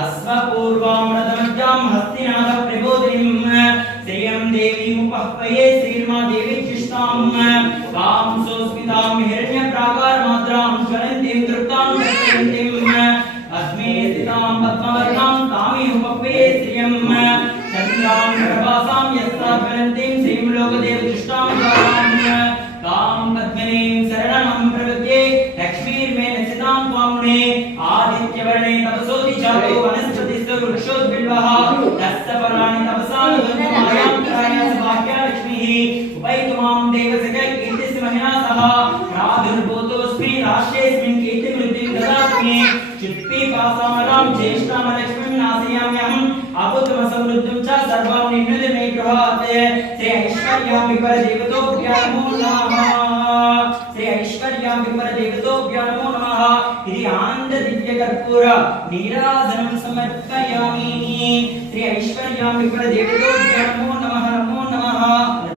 अश्वपूर्वामृतमज्जां हस्तिनाथ प्रबोधिनीं श्रियं देवीमुपह्वये श्रीर्मा देवी जिष्टां कां सोस्मितां हिरण्यप्राकारमात्रां ज्वलन्तीं तृप्तां दर्शयन्तीं अस्मे स्थितां पद्मवर्णां तामी उपह्वये श्रियं चन्द्रां प्रभासां यस्ताज्वलन्तीं श्रीं लोकदेवजिष्टां कां पद्मिनीं शरणं प्रपद्ये लक्ष्मीर्मे नसितां त्वां आदित्यवर्णे तपसोति जातो वनस्पतिस्तु वृक्षोद्बिल्वः तस्य पराणि तपसा मायां कराय सभाख्या लक्ष्मीः उपैतु मां देवसख कीर्तिस्महिना सह प्रादुर्भूतोऽस्मि राष्ट्रेऽस्मिन् कीर्तिमृद्धिं ददातु मे चित्पीपासामलां ज्येष्ठां लक्ष्मीं नाशयाम्यहम् अपुत्रमसमृद्धिं च सर्वां निह्नुति मे गृहात् श्री ऐश्वर्यां विपरदेवतोभ्यो नमो नमः श्री ऐश्वर्यां विपरदेवतोभ्यो नमो नमः इति आनन्द दिव्य कर्पूर नीराजनं समर्पयामि श्री ऐश्वर्यां विपरदेवतोभ्यो नमो नमः नमो नमः।